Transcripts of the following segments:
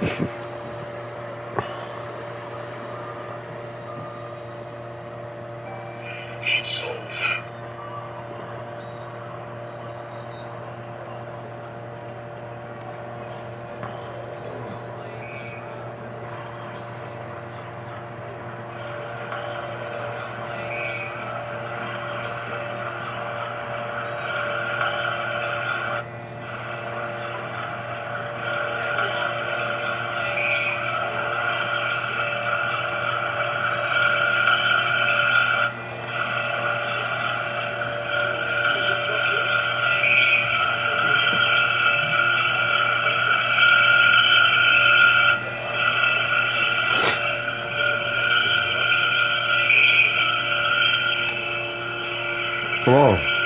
It's over. Come on.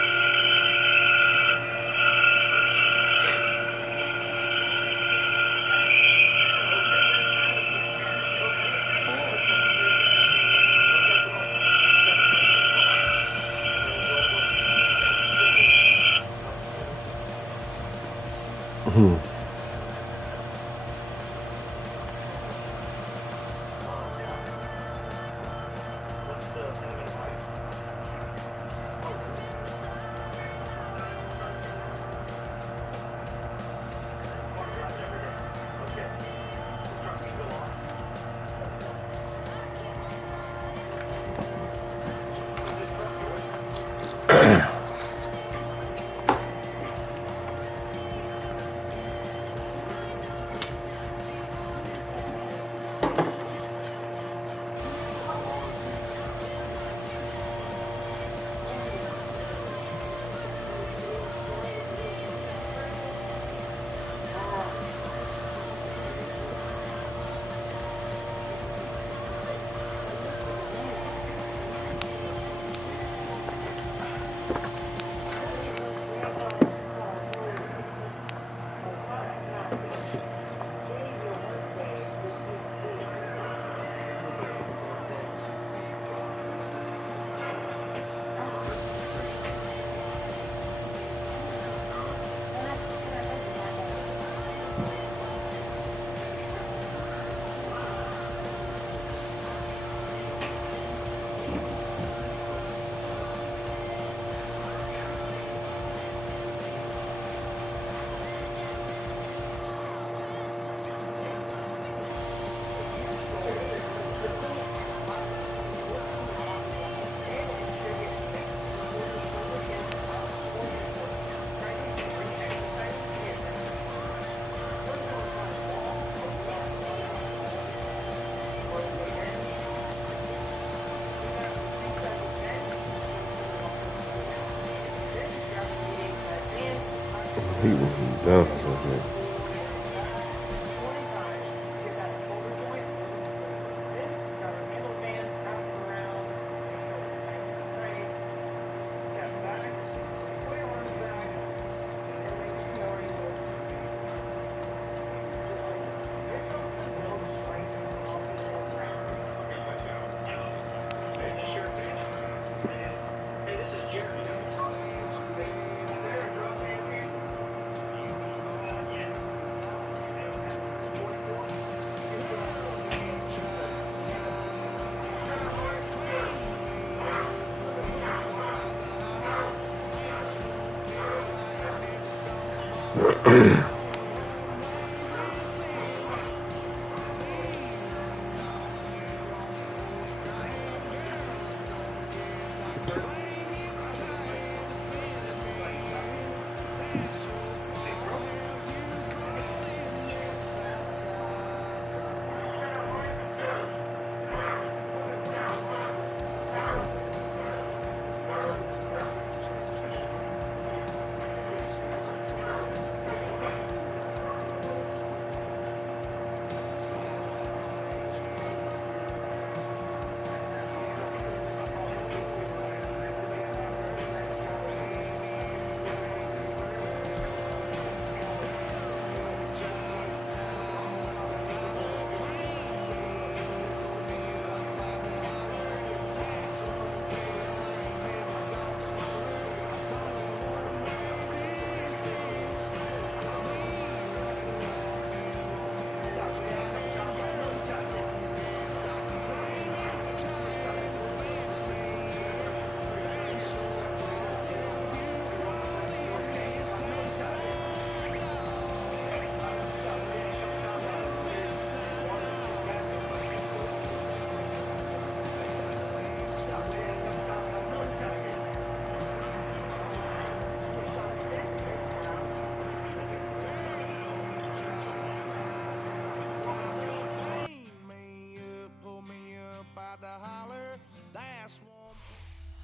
He was done for something.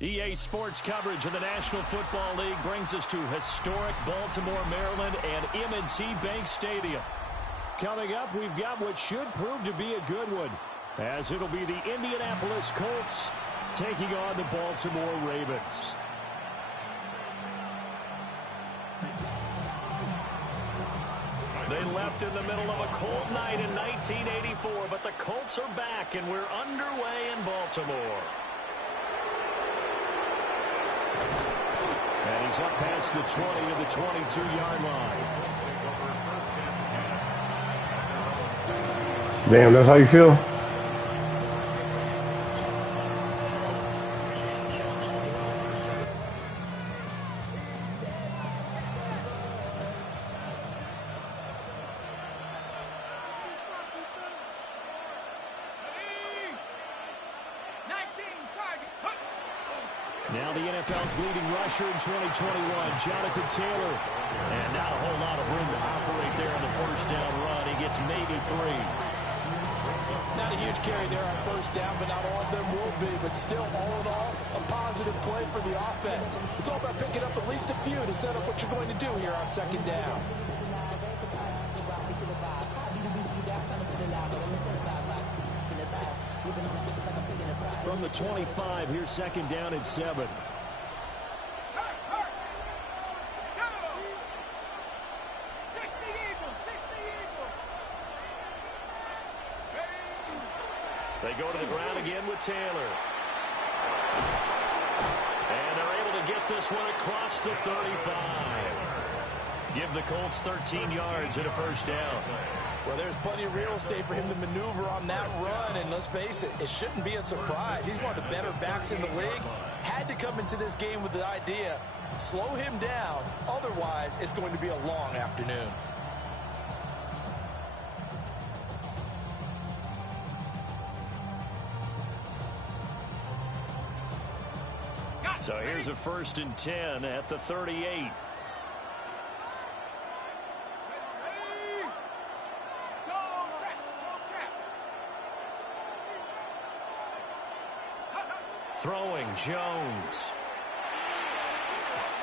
EA Sports coverage of the National Football League brings us to historic Baltimore, Maryland, and M&T Bank Stadium. Coming up, we've got what should prove to be a good one, as it'll be the Indianapolis Colts taking on the Baltimore Ravens. They left in the middle of a cold night in 1984, but the Colts are back, and we're underway in Baltimore. And he's up past the 20 to the 22-yard line. Damn, that's how you feel? Now the NFL's leading rusher in 2021, Jonathan Taylor. And not a whole lot of room to operate there on the first down run. He gets maybe 3. Not a huge carry there on first down, but not all of them will be. But still, all in all, a positive play for the offense. It's all about picking up at least a few to set up what you're going to do here on second down. From the 25, here's second down at 7. They go to the ground again with Taylor. And they're able to get this one across the 35. Give the Colts 13 yards and a first down. Well, there's plenty of real estate for him to maneuver on that run, and let's face it, it shouldn't be a surprise. He's one of the better backs in the league. Had to come into this game with the idea, slow him down, otherwise it's going to be a long afternoon. So here's a 1st and 10 at the 38. Throwing, Jones.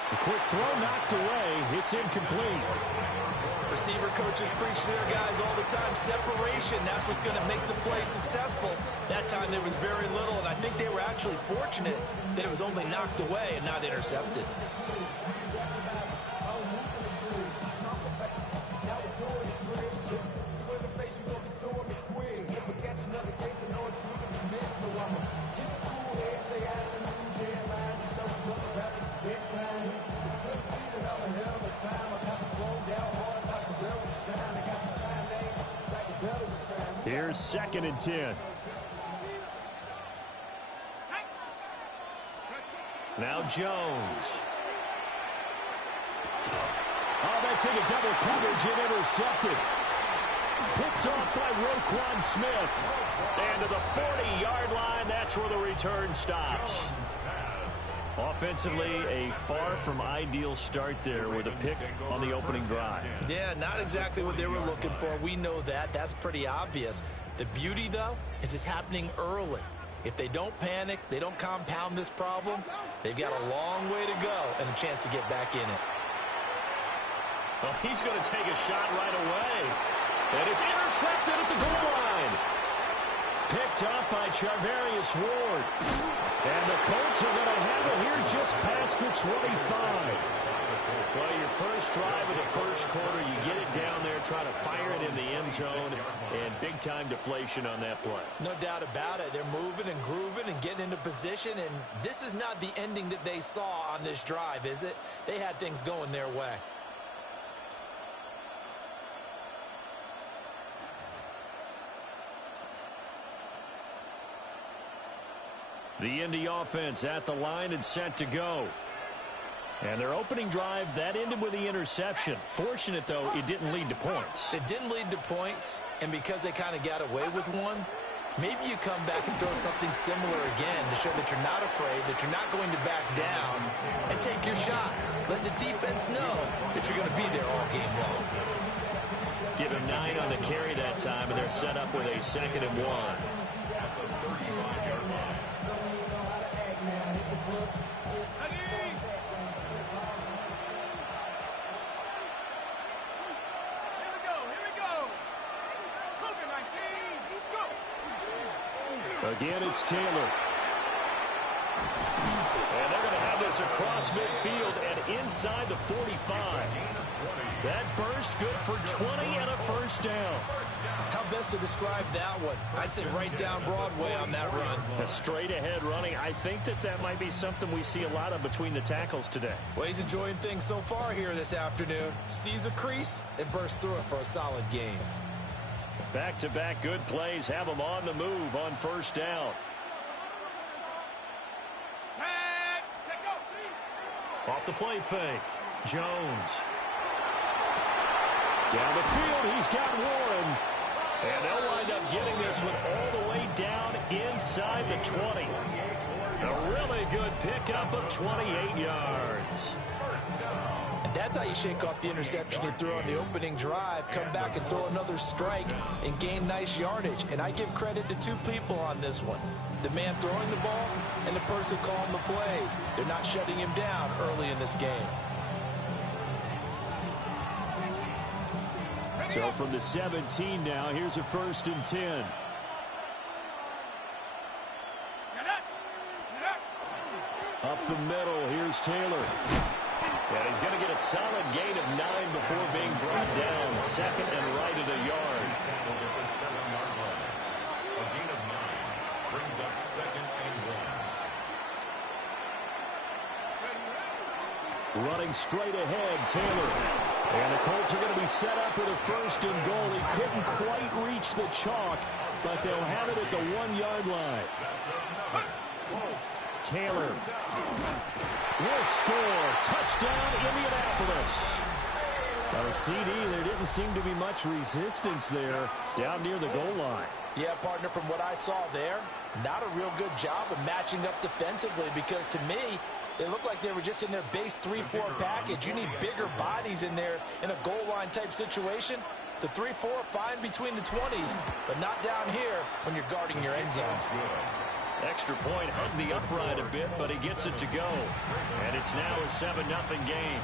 A quick throw knocked away. It's incomplete. Receiver coaches preach to their guys all the time. Separation, that's what's going to make the play successful. That time there was very little, and I think they were actually fortunate that it was only knocked away and not intercepted. Here's 2nd and 10. Now Jones. Oh, that's into double coverage and intercepted. Picked off by Roquan Smith. And to the 40-yard line, that's where the return stops. Offensively, a far from ideal start there with a pick on the opening drive. Yeah, not exactly what they were looking for. We know that. That's pretty obvious. The beauty, though, is it's happening early. If they don't panic, they don't compound this problem, they've got a long way to go and a chance to get back in it. Well, he's going to take a shot right away. And it's intercepted at the goal line. Picked up by Charvarius Ward. And the Colts are going to have it here just past the 25. Well, your first drive of the first quarter, you get it down there, try to fire it in the end zone, and big-time deflation on that play. No doubt about it. They're moving and grooving and getting into position, and this is not the ending that they saw on this drive, is it? They had things going their way. The Indy offense at the line and set to go. And their opening drive, that ended with the interception. Fortunate, though, it didn't lead to points. It didn't lead to points, and because they kind of got away with one, maybe you come back and throw something similar again to show that you're not afraid, that you're not going to back down, and take your shot. Let the defense know that you're going to be there all game long. Give him 9 on the carry that time, and they're set up with a 2nd and 1. Again, it's Taylor. And they're going to have this across midfield and inside the 45. That burst good for 20 and a first down. How best to describe that one? I'd say right down Broadway on that run. A straight ahead running. I think that might be something we see a lot of between the tackles today. Well, he's enjoying things so far here this afternoon. Sees a crease and bursts through it for a solid gain. Back-to-back good plays have them on the move on first down. Off the play fake. Jones. Down the field, he's got Warren. And they'll wind up getting this one all the way down inside the 20. A really good pickup of 28 yards. And that's how you shake off the interception you threw on the opening drive, come back and throw another strike and gain nice yardage. And I give credit to two people on this one. The man throwing the ball and the person calling the plays. They're not shutting him down early in this game. So from the 17 now, here's a 1st and 10. Up the middle, here's Taylor. And he's going to get a solid gain of 9 before being brought down. Second and right at a yard. A gain of 9 brings up 2nd and 1. Running straight ahead, Taylor. And the Colts are going to be set up with a 1st and goal. He couldn't quite reach the chalk, but they'll have it at the 1-yard line. Taylor will score. Touchdown, Indianapolis. Now, CD, there didn't seem to be much resistance there down near the goal line. Yeah, partner, from what I saw there, not a real good job of matching up defensively because to me, they looked like they were just in their base 3-4 package. You need bigger bodies in there in a goal line type situation. The 3-4 fine between the 20s, but not down here when you're guarding your end zone. Extra point hugged the upright a bit, but he gets it to go. And it's now a 7-0 game.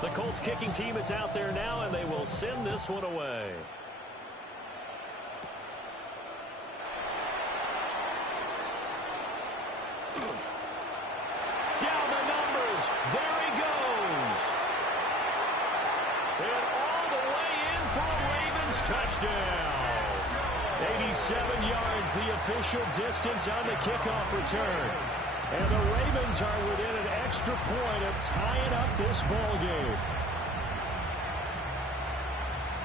The Colts kicking team is out there now, and they will send this one away. Down the numbers. There he goes. And all the way in for a Ravens touchdown. 87 yards, the official distance on the kickoff return. And the Ravens are within an extra point of tying up this ball game.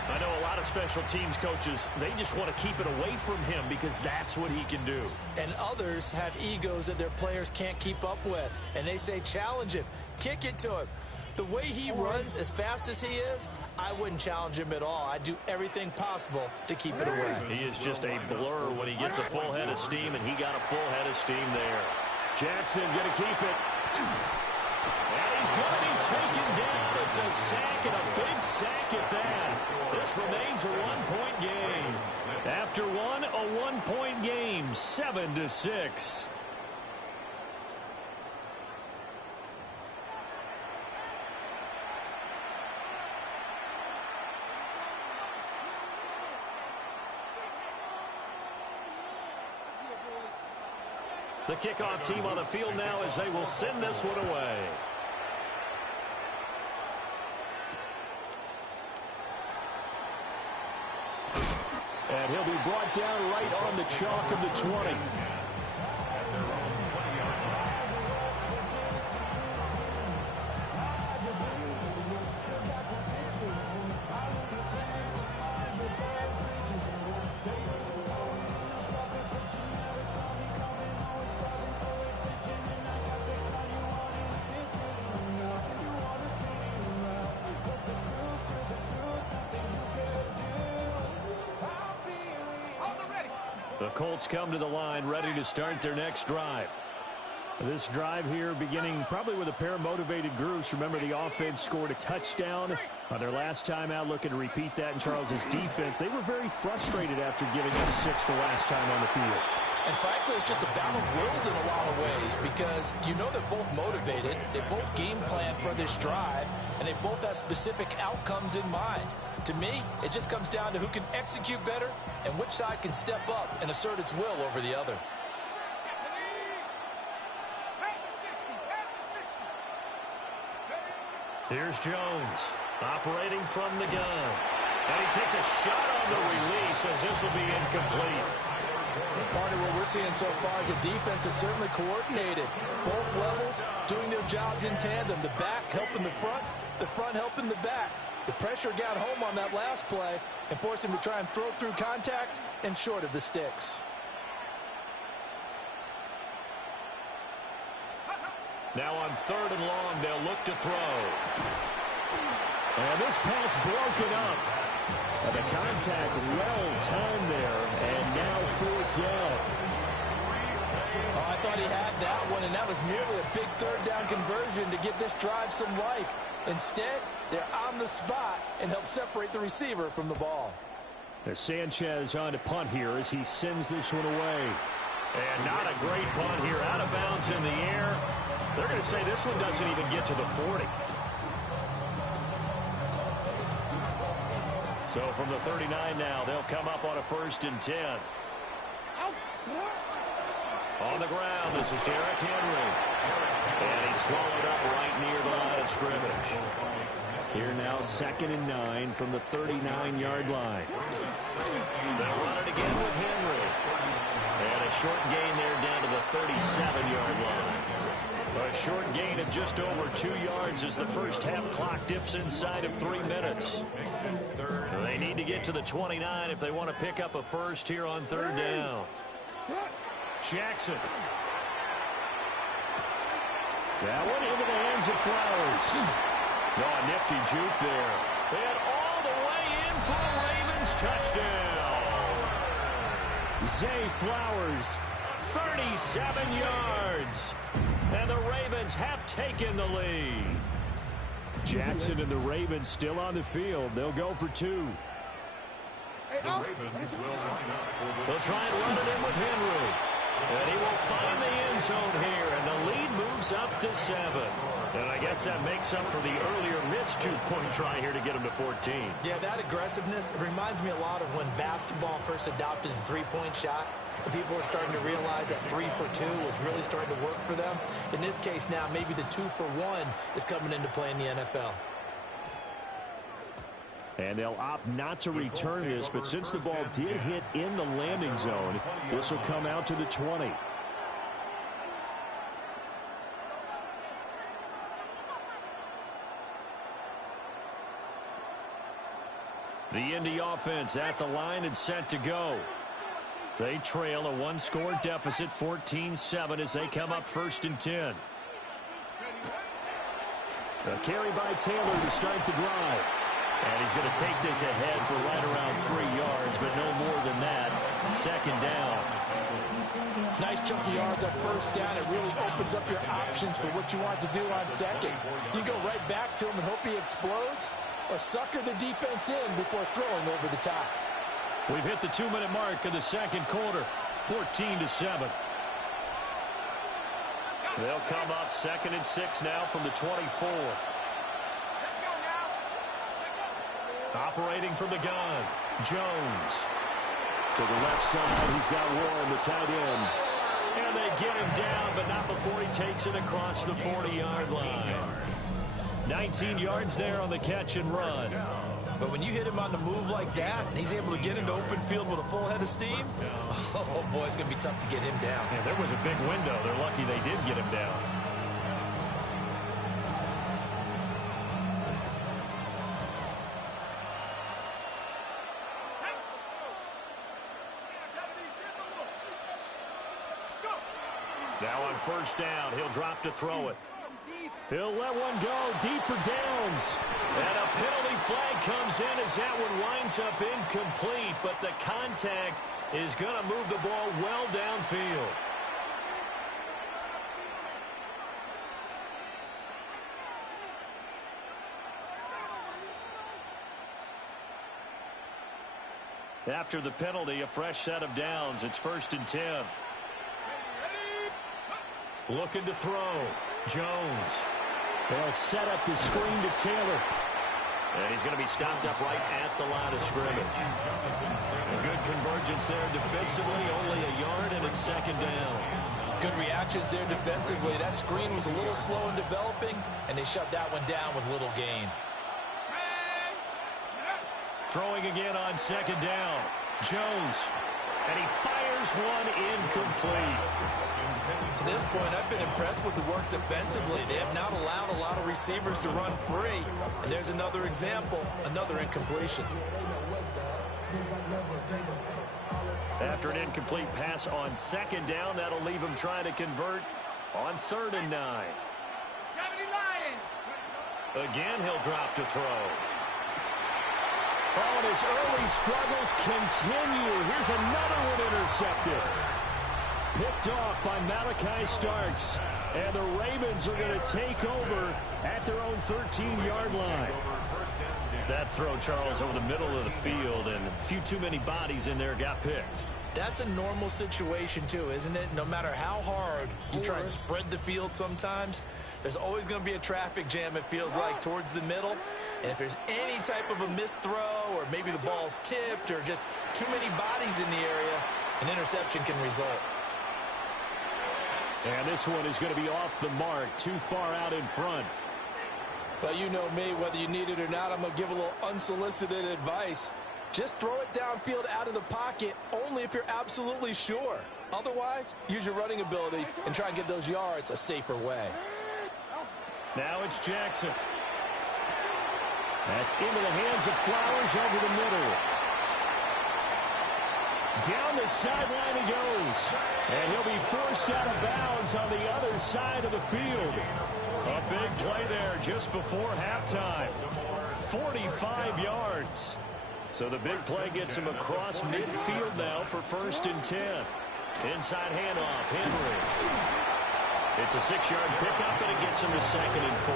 I know a lot of special teams coaches, they just want to keep it away from him because that's what he can do. And others have egos that their players can't keep up with. And they say, challenge him, kick it to him. The way he runs as fast as he is, I wouldn't challenge him at all. I'd do everything possible to keep it away. He is just a blur when he gets a full head of steam, and he got a full head of steam there. Jackson going to keep it. And he's going to be taken down. It's a sack, and a big sack at that. This remains a one-point game. After one, a one-point game, 7-6. The kickoff team on the field now as they will send this one away. And he'll be brought down right on the chalk of the 20. The Colts come to the line ready to start their next drive. This drive here beginning probably with a pair of motivated groups. Remember, the offense scored a touchdown on their last time out. Looking to repeat that in Charles's defense. They were very frustrated after giving up 6 the last time on the field. And frankly, it's just a battle of wills in a lot of ways because you know they're both motivated, they both game plan for this drive, and they both have specific outcomes in mind. To me, it just comes down to who can execute better and which side can step up and assert its will over the other. Here's Jones operating from the gun. And he takes a shot on the release as this will be incomplete. Partner, what we're seeing so far is a defense that's certainly coordinated. Both levels doing their jobs in tandem. The back helping the front helping the back. The pressure got home on that last play and forced him to try and throw through contact and short of the sticks. Now on 3rd and long, they'll look to throw. And this pass broken up. And the contact well timed there. And now 4th down. Oh, I thought he had that one, and that was nearly a big 3rd down conversion to give this drive some life. Instead, they're on the spot and help separate the receiver from the ball. As Sanchez on to punt here as he sends this one away. And not a great punt here. Out of bounds in the air. They're going to say this one doesn't even get to the 40. So from the 39 now, they'll come up on a 1st and 10. On the ground, this is Derrick Henry. And he's swallowed up right near the line of scrimmage. Here now, 2nd and 9 from the 39-yard line. They'll run it again with Henry. And a short gain there down to the 37-yard line. A short gain of just over 2 yards as the first half clock dips inside of 3 minutes. They need to get to the 29 if they want to pick up a first here on 3rd down. Jackson. That one into the hands of Flowers. Oh, a nifty juke there. And all the way in for a Ravens touchdown. Zay Flowers, 37 yards. And the Ravens have taken the lead. Jackson and the Ravens still on the field. They'll go for 2. They'll try and run it in with Henry. And he will find the end zone here. And the lead moves up to 7. And I guess that makes up for the earlier missed 2-point try here to get him to 14. Yeah, that aggressiveness, it reminds me a lot of when basketball first adopted the 3-point shot. And people were starting to realize that 3 for 2 was really starting to work for them. In this case now, maybe the 2 for 1 is coming into play in the NFL. And they'll opt not to return this, but since the ball did hit in the landing zone, this will come out to the 20. The Indy offense at the line and set to go. They trail a 1-score deficit, 14-7, as they come up 1st and 10. A carry by Taylor to start the drive. And he's going to take this ahead for right around 3 yards, but no more than that. 2nd down. Nice chunk of yards on 1st down. It really opens up your options for what you want to do on 2nd. You go right back to him and hope he explodes, or sucker the defense in before throwing over the top. We've hit the 2-minute mark of the 2nd quarter, 14-7. They'll come up 2nd and 6 now from the 24. Operating from the gun, Jones. To the left side, he's got Warren, the tight end. And they get him down, but not before he takes it across the 40-yard line. 19 yards there on the catch and run. But when you hit him on the move like that, and he's able to get into open field with a full head of steam, oh boy, it's going to be tough to get him down. Yeah, there was a big window. They're lucky they did get him down. Now on 1st down, he'll drop to throw it. He'll let one go deep for downs. And a penalty flag comes in as that one winds up incomplete, but the contact is going to move the ball well downfield. After the penalty, a fresh set of downs. It's 1st and 10. Looking to throw. Jones. They'll set up the screen to Taylor. And he's going to be stopped up right at the line of scrimmage. A good convergence there defensively. Only a yard, and it's 2nd down. Good reactions there defensively. That screen was a little slow in developing, and they shut that one down with little gain. Throwing again on 2nd down. Jones. And he fires one incomplete. To this point, I've been impressed with the work defensively. They have not allowed a lot of receivers to run free. And there's another example, another incompletion. After an incomplete pass on 2nd down, that'll leave him trying to convert on 3rd and 9. Again, he'll drop to throw. Oh, and his early struggles continue. Here's another one intercepted. Picked off by Malachi Starks. And the Ravens are going to take over at their own 13-yard line. That throw, Charles, over the middle of the field, and a few too many bodies in there got picked. That's a normal situation, too, isn't it? No matter how hard you try and spread the field sometimes, there's always going to be a traffic jam, it feels like, towards the middle. And if there's any type of a missed throw, or maybe the ball's tipped, or just too many bodies in the area, an interception can result. And this one is going to be off the mark, too far out in front. Well, you know me, whether you need it or not, I'm going to give a little unsolicited advice. Just throw it downfield out of the pocket only if you're absolutely sure. Otherwise, use your running ability and try and get those yards a safer way. Now it's Jackson. That's into the hands of Flowers over the middle. Down the sideline he goes. And he'll be forced out of bounds on the other side of the field. A big play there just before halftime. 45 yards. So the big play gets him across midfield now for 1st and 10. Inside handoff, Henry. It's a 6-yard pickup, and it gets him to 2nd and 4.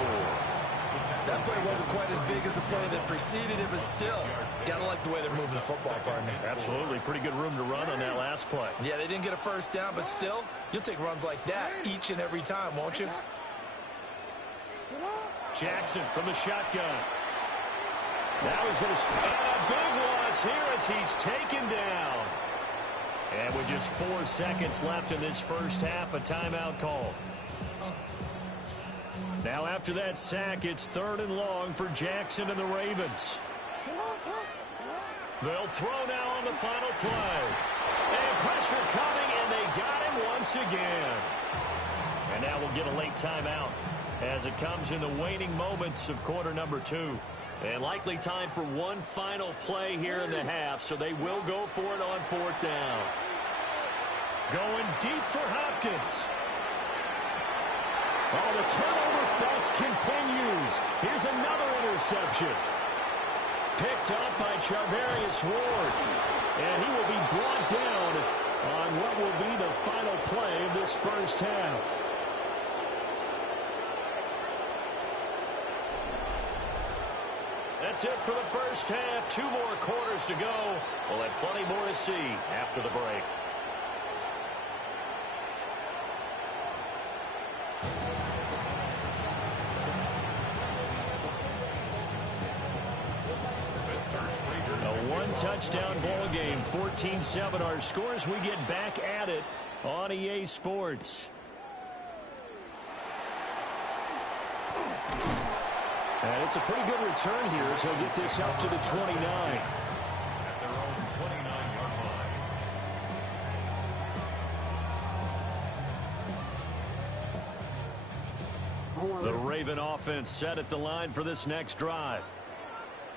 That play wasn't quite as big as the play that preceded it, but still, gotta like the way they're moving the football, partner. Absolutely. Pretty good room to run on that last play. Yeah, they didn't get a 1st down, but still, you'll take runs like that each and every time, won't you? Jackson from the shotgun. Now he's going to... a big loss here as he's taken down. And with just 4 seconds left in this first half, a timeout call. Now after that sack, it's 3rd and long for Jackson and the Ravens. They'll throw now on the final play. And pressure coming, and they got him once again. And now we'll get a late timeout as it comes in the waning moments of quarter number 2. And likely time for one final play here in the half, so they will go for it on 4th down. Going deep for Hopkins. Oh, the turnover fest continues. Here's another interception. Picked up by Charvarius Ward. And he will be brought down on what will be the final play of this first half. That's it for the first half. 2 more quarters to go. We'll have plenty more to see after the break. A one-touchdown ball game, 14-7 our scores. We get back at it on EA Sports. And it's a pretty good return here as he'll get this up to the 29. At their own 29-yard line. The Raven offense set at the line for this next drive.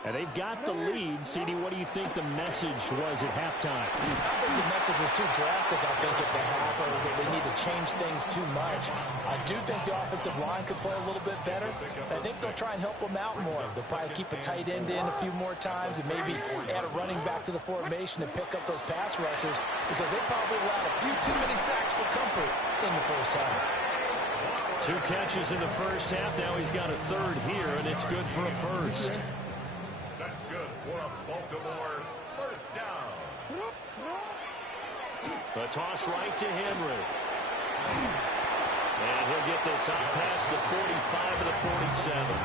And they've got the lead. CD, what do you think the message was at halftime? I think the message was too drastic, I think, at the half, or they need to change things too much. I do think the offensive line could play a little bit better. I think they'll try and help them out more. They'll probably keep a tight end in a few more times and maybe add a running back to the formation and pick up those pass rushers because they probably allowed a few too many sacks for comfort in the first half. 2 catches in the first half. Now he's got a 3rd here, and it's good for a first. That's good for a Baltimore first First down. A toss right to Henry. And he'll get this up past the 45 of the 47.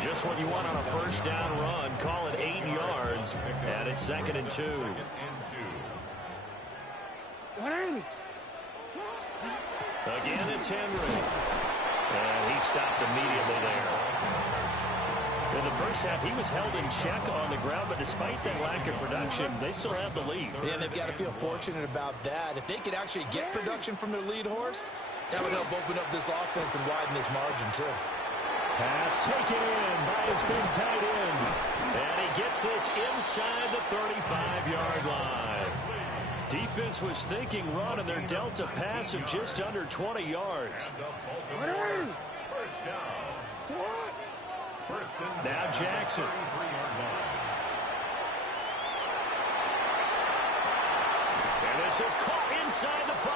Just what you want on a first down run. Call it 8 yards. And it's 2nd and 2. Again, it's Henry. And he stopped immediately there. In the first half, he was held in check on the ground, but despite that lack of production, they still have the lead. Yeah, and they've got to feel fortunate about that. If they could actually get production from their lead horse, that would help open up this offense and widen this margin, too. Pass taken in by his big tight end. And he gets this inside the 35-yard line. Defense was thinking run, and they're dealt a pass of just under 20 yards. First down. Now Jackson. And this is caught inside the 5.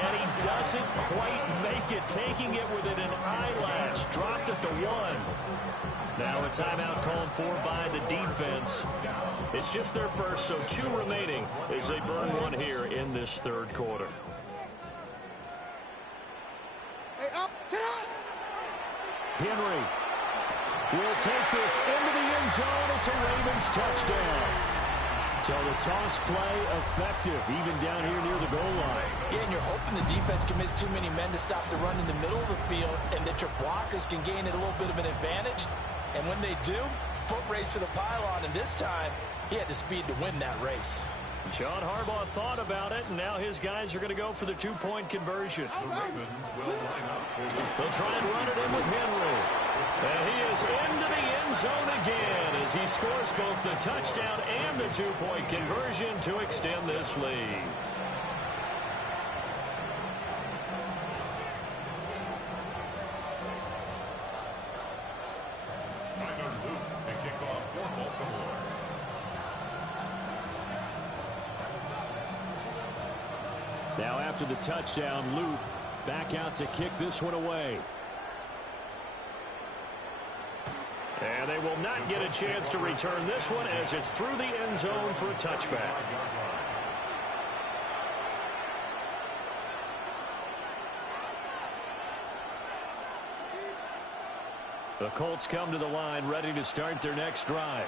And he doesn't quite make it, taking it within an eyelash. Dropped at the 1. Now a timeout called for by the defense. It's just their first, so 2 remaining as they burn 1 here in this third quarter. Henry will take this into the end zone. It's a Ravens touchdown. So the toss play effective, even down here near the goal line. Yeah, and you're hoping the defense commits too many men to stop the run in the middle of the field and that your blockers can gain a little bit of an advantage. And when they do, foot race to the pylon, and this time he had the speed to win that race. John Harbaugh thought about it, and now his guys are going to go for the 2-point conversion. The Ravens will line up for this. They'll try and run it in with Henry. And he is into the end zone again as he scores both the touchdown and the 2-point conversion to extend this lead. Tyler Luke to kick off for Baltimore. Now after the touchdown, Luke back out to kick this one away. And they will not get a chance to return this one as it's through the end zone for a touchback. The Colts come to the line ready to start their next drive.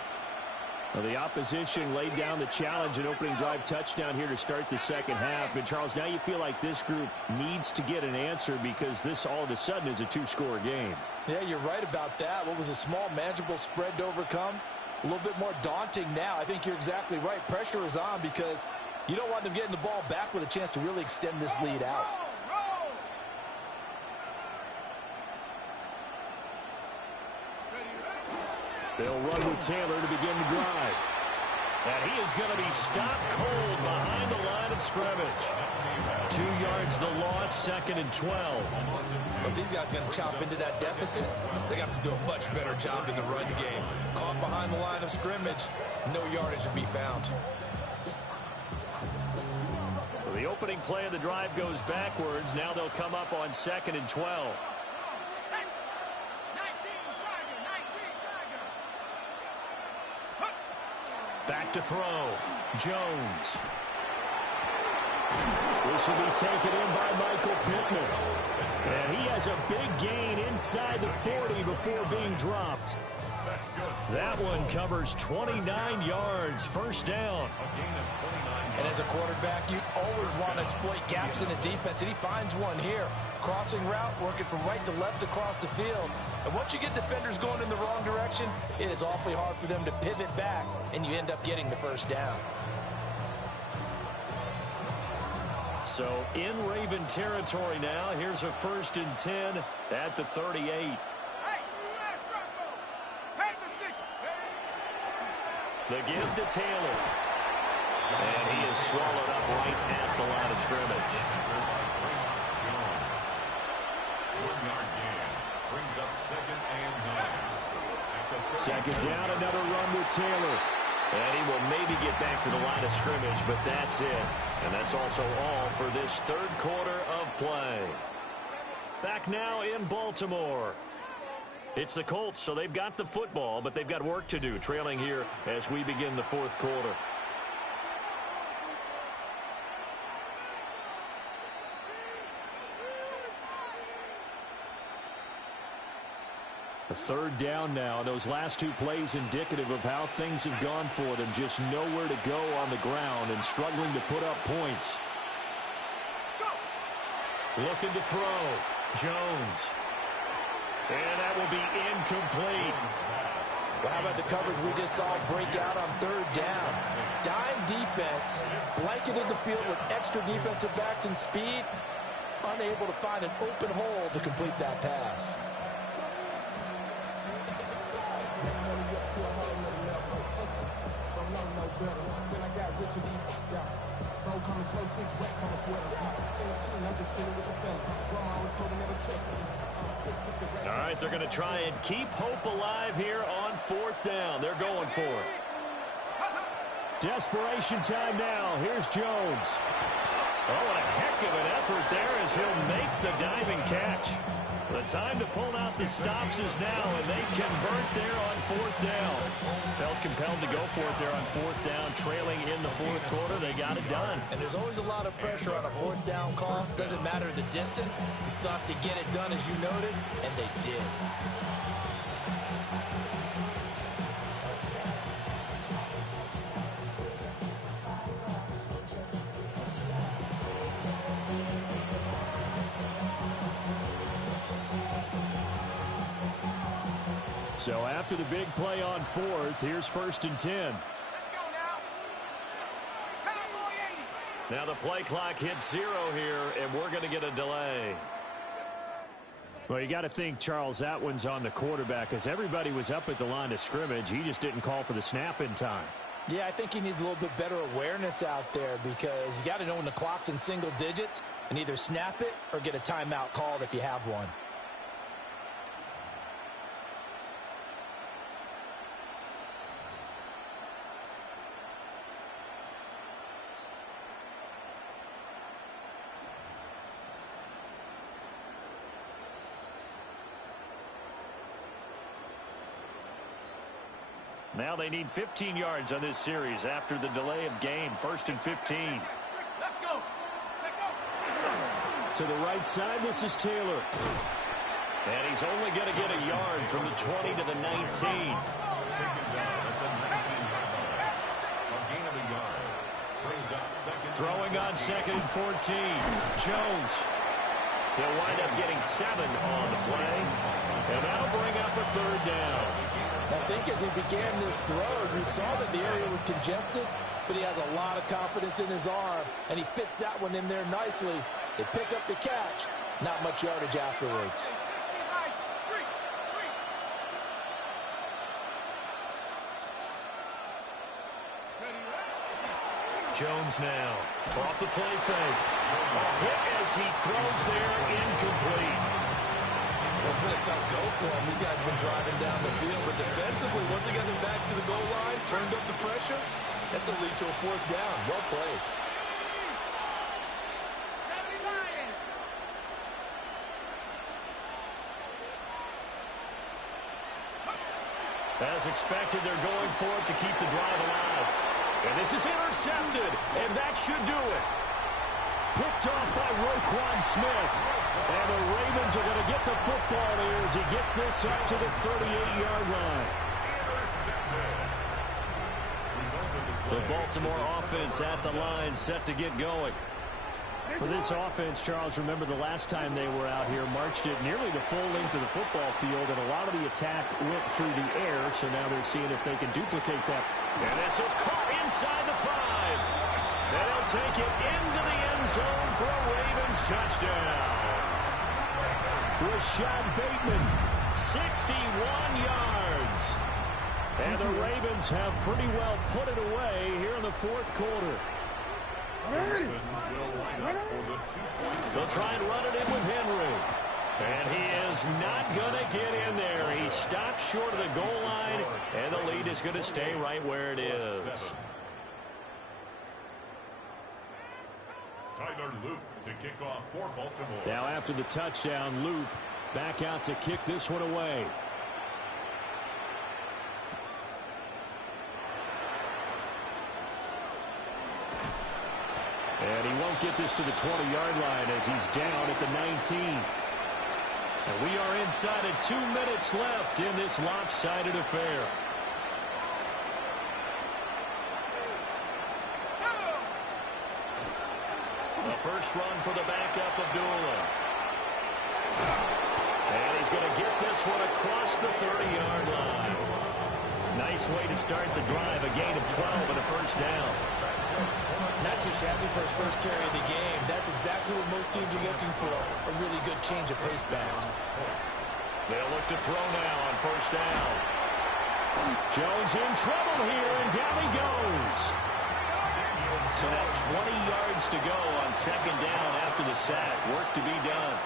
Well, the opposition laid down the challenge and opening drive touchdown here to start the second half. And, Charles, now you feel like this group needs to get an answer because this all of a sudden is a 2-score game. Yeah, you're right about that. What was a small, manageable spread to overcome? A little bit more daunting now. I think you're exactly right. Pressure is on because you don't want them getting the ball back with a chance to really extend this lead out. They'll run with Taylor to begin the drive. And he is going to be stopped cold behind the line of scrimmage. 2 yards the loss, 2nd and 12. If these guys are going to chop into that deficit, they got to do a much better job in the run game. Caught behind the line of scrimmage, no yardage to be found. So the opening play of the drive goes backwards. Now they'll come up on 2nd and 12. Back to throw. Jones. This will be taken in by Michael Pittman. And he has a big gain inside the 40 before being dropped. That's good. That one covers 29 yards. First down. A gain of 29. And as a quarterback, you always want to exploit gaps in the defense, and he finds one here. Crossing route, working from right to left across the field. And once you get defenders going in the wrong direction, it is awfully hard for them to pivot back, and you end up getting the first down. So in Raven territory now, here's a 1st and 10 at the 38. The give to Taylor. And he is swallowed up right at the line of scrimmage. 1 yard gain. Brings up 2nd and 9. Second down, another run with Taylor. And he will maybe get back to the line of scrimmage, but that's it. And that's also all for this third quarter of play. Back now in Baltimore. It's the Colts, so they've got the football, but they've got work to do, trailing here as we begin the fourth quarter. A third down now. Those last two plays indicative of how things have gone for them. Just nowhere to go on the ground and struggling to put up points. Looking to throw. Jones. And that will be incomplete. Well, how about the coverage we just saw break out on third down? Dime defense, blanketed the field with extra defensive backs and speed, unable to find an open hole to complete that pass. All right, they're going to try and keep hope alive here on fourth down. They're going for it. Desperation time now. Here's Jones. Oh, what a heck of an effort there as he'll make the diving catch. The time to pull out the stops is now, and they convert there on fourth down. Felt compelled to go for it there on fourth down, trailing in the fourth quarter. They got it done. And there's always a lot of pressure on a fourth down call. Doesn't matter the distance. You still have to get it done, as you noted, and they did. So after the big play on fourth, here's 1st and 10. Let's go now. Cowboy 80. Now the play clock hits 0 here, and we're going to get a delay. Well, you got to think, Charles, that one's on the quarterback, as everybody was up at the line of scrimmage. He just didn't call for the snap in time. Yeah, I think he needs a little bit better awareness out there, because you got to know when the clock's in single digits and either snap it or get a timeout called if you have one. Now they need 15 yards on this series after the delay of game. 1st and 15. Let's go. To the right side, this is Taylor. And he's only going to get a yard from the 20 to the 19. Taken down at the 19. A gain of a yard. Brings up second. Throwing on 2nd and 14. Jones. He'll wind up getting 7 on the play. And that'll bring up a 3rd down. I think as he began this throw, you saw that the area was congested, but he has a lot of confidence in his arm, and he fits that one in there nicely. They pick up the catch, not much yardage afterwards. Jones now off the play fake. A hit as he throws there, incomplete. Well, it's been a tough go for him. These guys have been driving down the field, but defensively, once they got their backs to the goal line, turned up the pressure, that's going to lead to a 4th down. Well played. As expected, they're going for it to keep the drive alive. And this is intercepted, and that should do it. Picked off by Roquan Smith. And the Ravens are going to get the football here as he gets this up to the 38-yard line. The Baltimore offense at the line, set to get going. For this offense, Charles, remember the last time they were out here, marched it nearly the full length of the football field, and a lot of the attack went through the air, so now they're seeing if they can duplicate that. And this is caught inside the 5. And they'll take it into the end zone for a Ravens touchdown. Rashad Bateman, 61 yards. And the Ravens have pretty well put it away here in the fourth quarter. They'll try and run it in with Henry. And he is not going to get in there. He stops short of the goal line, and the lead is going to stay right where it is. Tyler Loop to kick off for Baltimore. Now after the touchdown, Loop back out to kick this one away. won't get this to the 20-yard line as he's down at the 19. And we are inside of 2 minutes left in this lopsided affair. The first run for the backup of Abdullah. And he's going to get this one across the 30-yard line. Nice way to start the drive. A gain of 12 and a first down. Not too shabby for his first carry of the game. That's exactly what most teams are looking for. A really good change of pace back. They'll look to throw now on first down. Jones in trouble here, and down he goes. So now 20 yards to go on second down after the sack. Work to be done.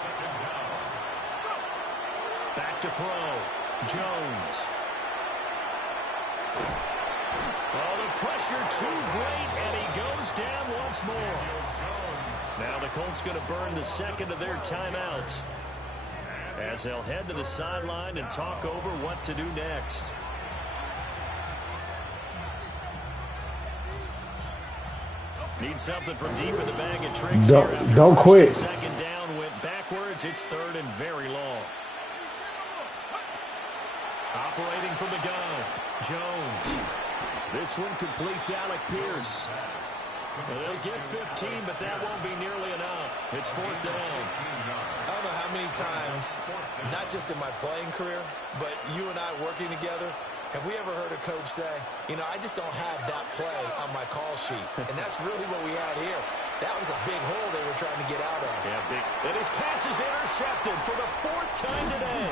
Back to throw. Jones. Oh, the pressure too great, and he goes down once more. Now the Colts going to burn the second of their timeouts as they'll head to the sideline and talk over what to do next. Need something from deep in the bag of tricks here. After Don't first quit. and second down went backwards. It's third and very long. Operating from the gun, Jones. This one completes Alec Pierce. Well, they'll get 15, but that won't be nearly enough. It's fourth down. I don't know how many times, not just in my playing career, but you and I working together, have we ever heard a coach say, you know, I just don't have that play on my call sheet. And that's really what we had here. That was a big hole they were trying to get out of. Yeah, big. And his pass is intercepted for the fourth time today.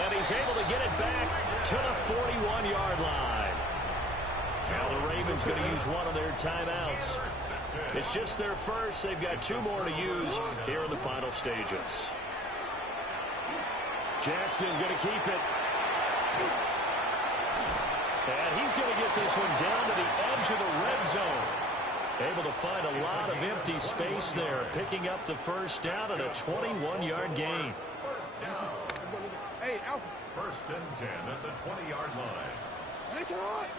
And he's able to get it back to the 41-yard line. Now the Ravens going to use one of their timeouts. It's just their first. They've got 2 more to use here in the final stages. Jackson going to keep it. And he's going to get this one down to the edge of the red zone. Able to find a lot of empty space there, picking up the first down and a 21-yard gain. Hey, Alpha. First and 10 at the 20-yard line. It's all right.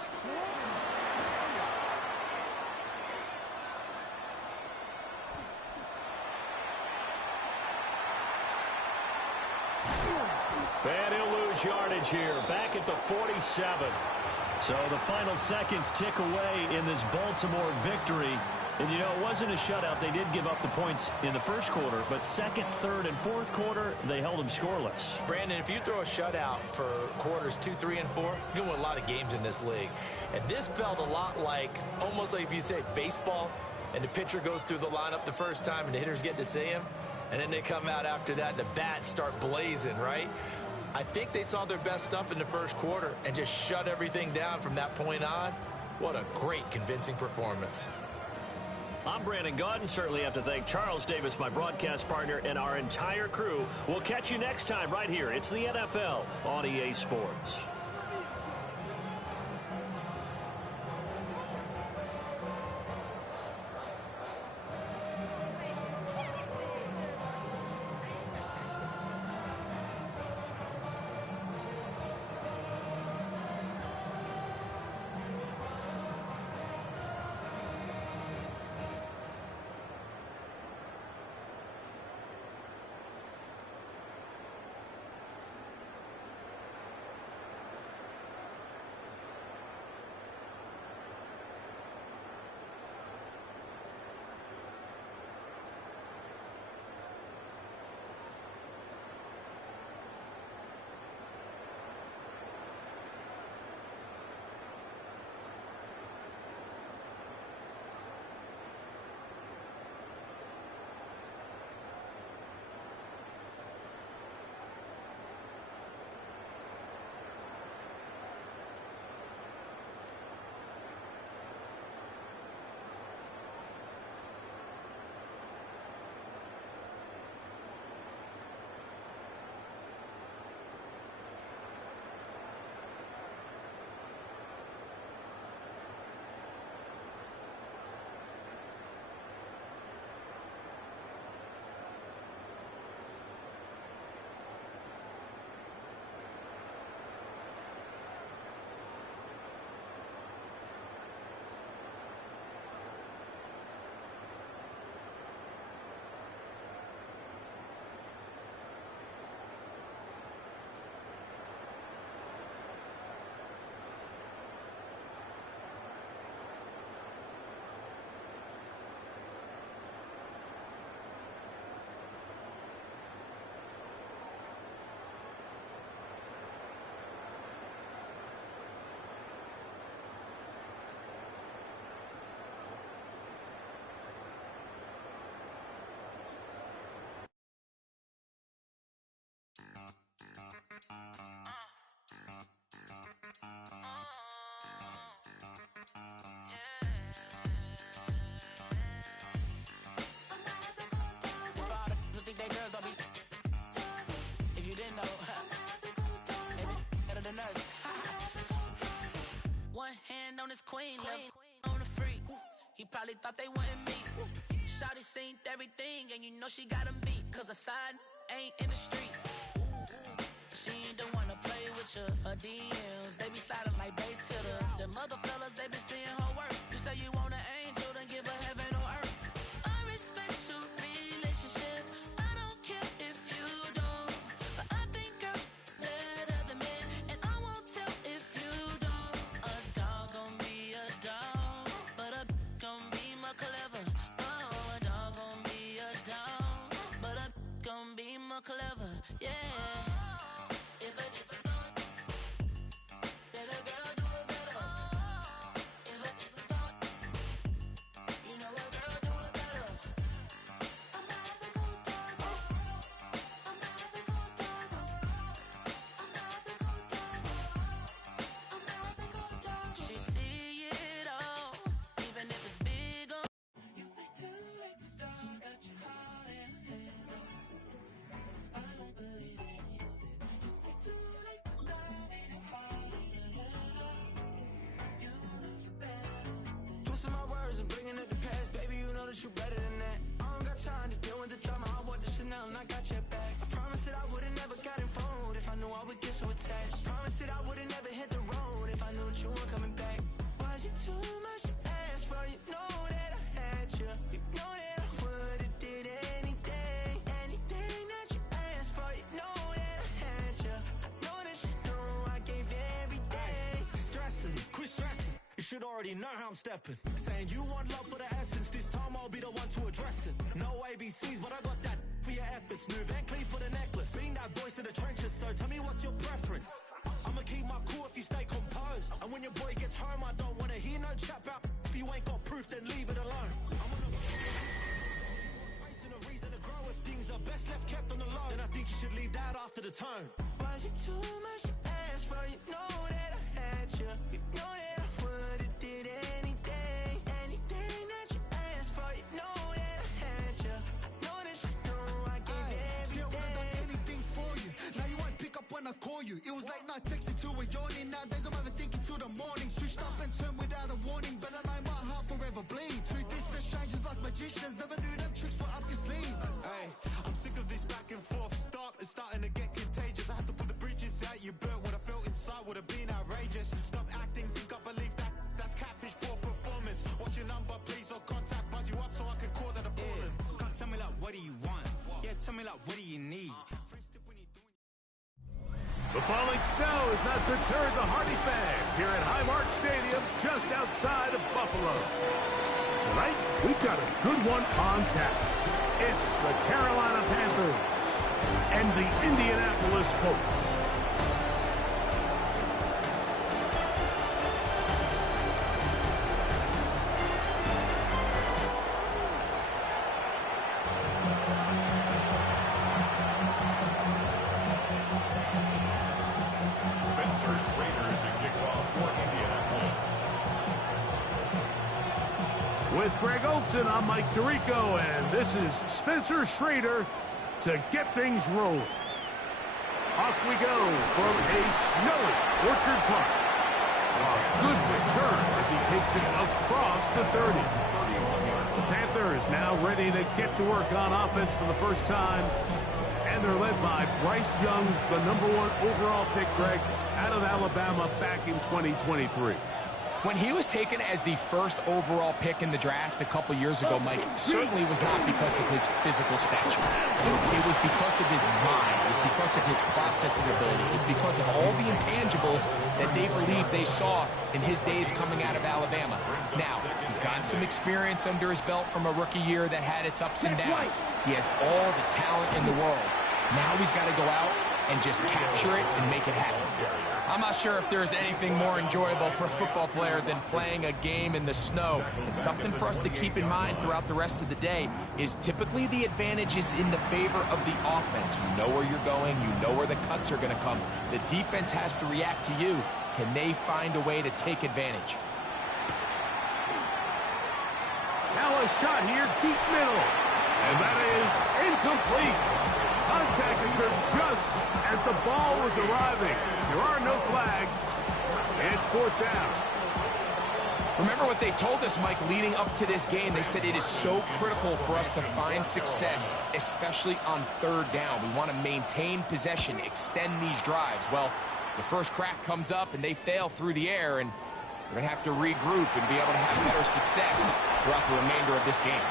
And he'll lose yardage here, back at the 47. So the final seconds tick away in this Baltimore victory. And, you know, it wasn't a shutout. They did give up the points in the first quarter, but second, third, and fourth quarter, they held them scoreless. Brandon, if you throw a shutout for quarters 2, 3, and 4, you can win a lot of games in this league. And this felt a lot like, almost like if you say baseball, and the pitcher goes through the lineup the first time and the hitters get to see him, and then they come out after that and the bats start blazing, right? I think they saw their best stuff in the first quarter and just shut everything down from that point on. What a great, convincing performance. I'm Brandon Gaudin. Certainly have to thank Charles Davis, my broadcast partner, and our entire crew. We'll catch you next time right here. It's the NFL on EA Sports. than us. One hand on his queen, left on the freak. He probably thought they wouldn't meet. Shawty seen everything, and you know she got him beat. Cause her side ain't in the streets. She ain't the one to play with you. Her DMs, they be silent like base hitters. Them other fellas, they be seeing her work. You say you want an angel, then give her heaven on earth. I respect your relationship. I don't care if you don't. But I think girls better than men. And I won't tell if you don't. A dog gon' be a dog, but a gon' be more clever. Oh, a dog gon' be a dog, but a gon' be more clever. Yeah. Twisting my words and bringing up the past, baby, you know that you better than that. I don't got time to deal with the drama. I want the Chanel and I got your back. I promised that I would've never got involved if I knew I would get so attached. I promised that I would've never hit the road if I knew that you weren't coming back. Was it too much to ask for? You know that I had you. You know that I would've did anything, anything that you asked for. You know that I had you. I know that you know I gave everything. Stressing, quit stressing. You should already know how I'm stepping. Saying you want love for the essence. This time I'll be the one to address it. No ABCs, but I got that for your efforts. New Van Cleef for the necklace. Being that voice in the trenches, so tell me what's your preference. I'ma keep my cool if you stay composed. And when your boy gets home, I don't wanna hear no chat about. If you ain't got proof, then leave it alone. I'm on a space and a reason to grow. If things are best left kept on the low, then I think you should leave that after the tone. Was it too much to ask for? You know that I had you. You know that I would've did anything, anything that you asked for. You know that I had you. I know that you know I gave everything. See, I would've done anything for you. Now you won't pick up when I call you. It was late night texting to a yawning. Nowadays I'm overthinking till the morning. Switched up and turned without a warning, but I know my heart forever bleed. Truth is that strangers like magicians. Never knew them tricks were up your sleeve. Hey, I'm sick of this back and forth. It's starting to get contagious. I had to put the bridges out you built. What I felt inside would have been outrageous. Stop acting, think I believe that. That's catfish, poor performance. What's your number, please, or contact. Buzz you up so I can call that a problem. Come tell me like, what do you want? Yeah, tell me like, what do you need? The falling snow has not deterred the Hardy fans here at Highmark Stadium just outside of Buffalo. Tonight, we've got a good one on tap. It's the Carolina Panthers and the Indianapolis Colts. Spencer Schrader to kick off for Indianapolis. With Greg Olson, I'm Mike Tirico, and this is Spencer Schrader to get things rolling. Off we go from a snowy Orchard Park. A good return as he takes it across the 30. The Panthers now ready to get to work on offense for the first time. And they're led by Bryce Young, the #1 overall pick, Greg, out of Alabama back in 2023. When he was taken as the first overall pick in the draft a couple years ago, Mike, certainly was not because of his physical stature. It was because of his mind. It was because of his processing ability. It was because of all the intangibles that they believed they saw in his days coming out of Alabama. Now, he's gotten some experience under his belt from a rookie year that had its ups and downs. He has all the talent in the world. Now he's got to go out and just capture it and make it happen. I'm not sure if there's anything more enjoyable for a football player than playing a game in the snow. It's something for us to keep in mind throughout the rest of the day is typically the advantage is in the favor of the offense. You know where you're going. You know where the cuts are going to come. The defense has to react to you. Can they find a way to take advantage? Now a shot here deep middle. And that is incomplete. Contact occurred just as the ball was arriving. There are no flags. It's fourth down. Remember what they told us, Mike, leading up to this game. They said it is so critical for us to find success, especially on third down. We want to maintain possession, extend these drives. Well, the first crack comes up, and they fail through the air, and we're going to have to regroup and be able to have better success throughout the remainder of this game.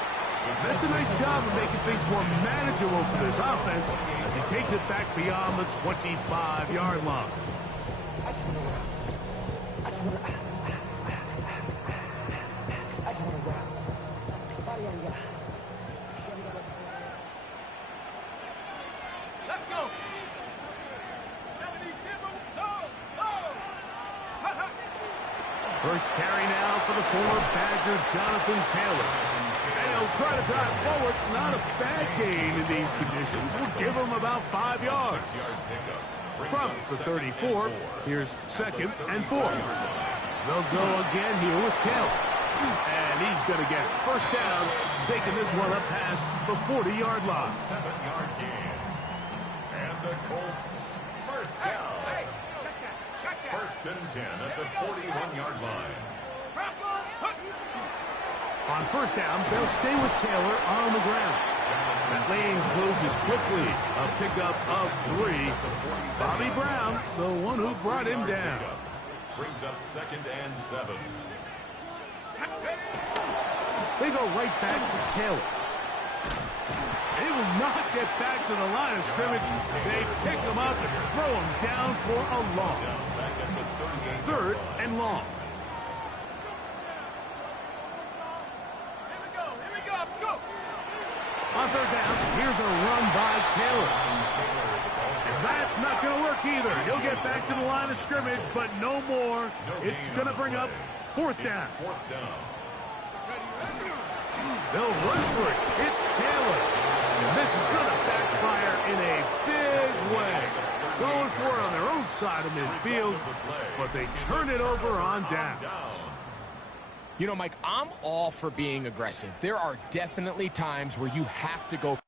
That's a nice job of making things more manageable for this offense as he takes it back beyond the 25-yard line. Let's go. First carry now for the former Badger, Jonathan Taylor. And he'll try to drive forward. Not a bad gain in these conditions. We'll give him about 5 yards. From the 34, here's 2nd and 4. They'll go again here with Taylor. And he's going to get first down, taking this one up past the 40-yard line. 7-yard gain. And the Colts, first down. First and 10 at the 41-yard line. On first down, they'll stay with Taylor on the ground. That lane closes quickly. A pickup of 3. Bobby Brown, the one who brought him down. Brings up 2nd and 7. They go right back to Taylor. They will not get back to the line of scrimmage. They pick him up and throw him down for a loss. 3rd and long. Here we go. On third down, here's a run by Taylor. And that's not going to work either. He'll get back to the line of scrimmage, but no more. It's going to bring up 4th down. They'll run for it. It's Taylor. And this is going to backfire in a big way. Going for it on their own side of midfield, but they turn it over on down. You know, Mike, I'm all for being aggressive. There are definitely times where you have to go